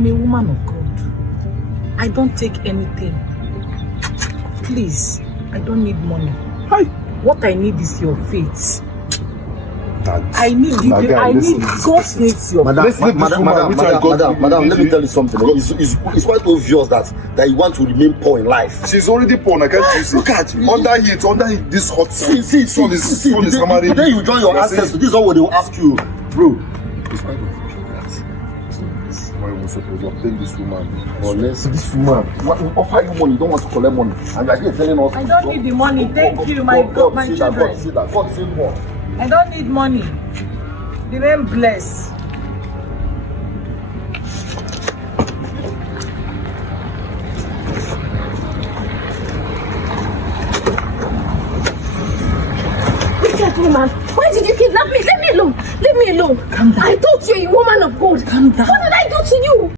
am a woman of God. I don't take anything. Please, I don't need money. Hi. What I need is your faith. That's, I need God needs your Madam, Let's leave this woman. Madam, let me tell you something. It's quite obvious that you want to remain poor in life. She's already poor. I can't use it. Look at me. Under heat, this hot sun. See. Then you join your ancestors. This is all what they will ask you, bro. It's quite obvious. Why we supposed to obtain this woman? Unless this woman offer you money, you don't want to collect money, and you are here telling us. I don't need the money. Thank you, my children. God say more. I don't need money. Remain blessed. Wicked woman, why did you kidnap me? Leave me alone. Leave me alone. Calm down. I thought you were a woman of God. Calm down. What did I